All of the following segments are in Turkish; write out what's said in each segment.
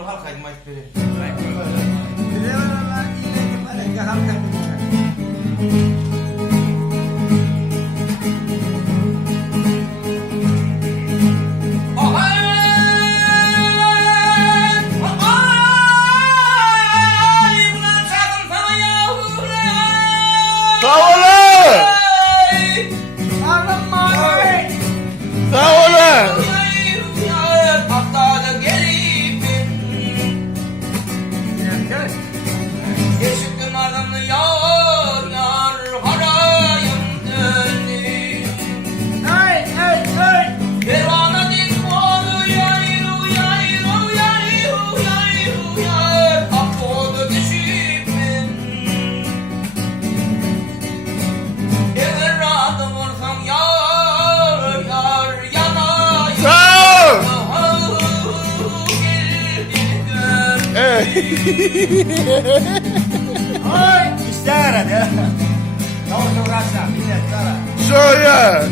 dur halkaydım ayıpları. Bilemem ama illedim öyle halka Sağ olun. Sağ olun. Ay işte aradı. Doğru uğraşsa millet ara. Şöyle.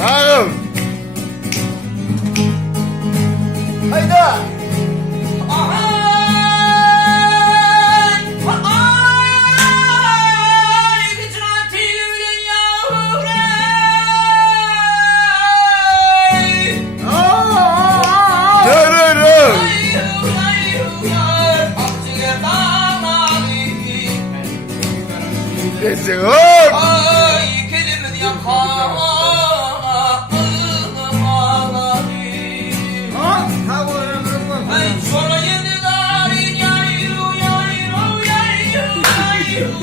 Hanım. Hayda. Desin hop. Ay kelimin yakama Ha tavuğum. Ay sonra yedi darin yayru yayru yayru yayru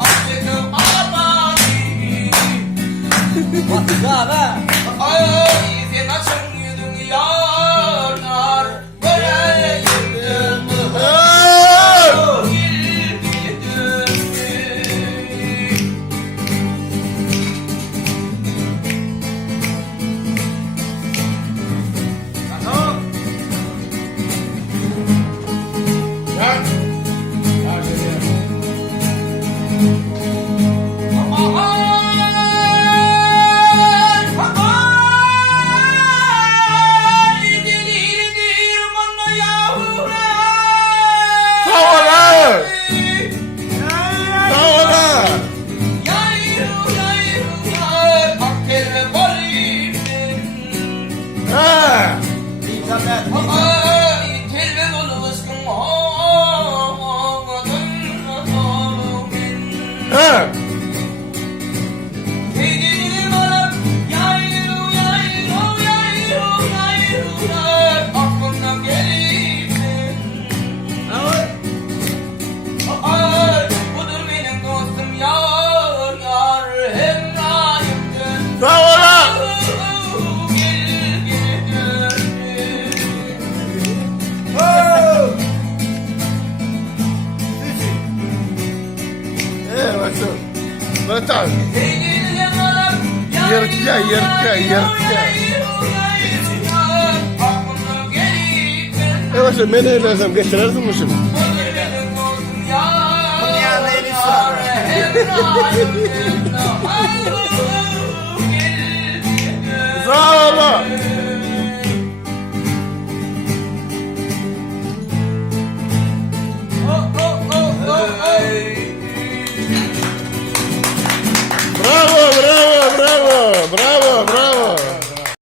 Aşkım amani Batı be. Ay sen açın yüzün yar yar Böyle yüzün Bırak. Yırtya, yırtya, yırtya. Evet, ben ne lazım getirirdim mi şimdi? Sağ olun.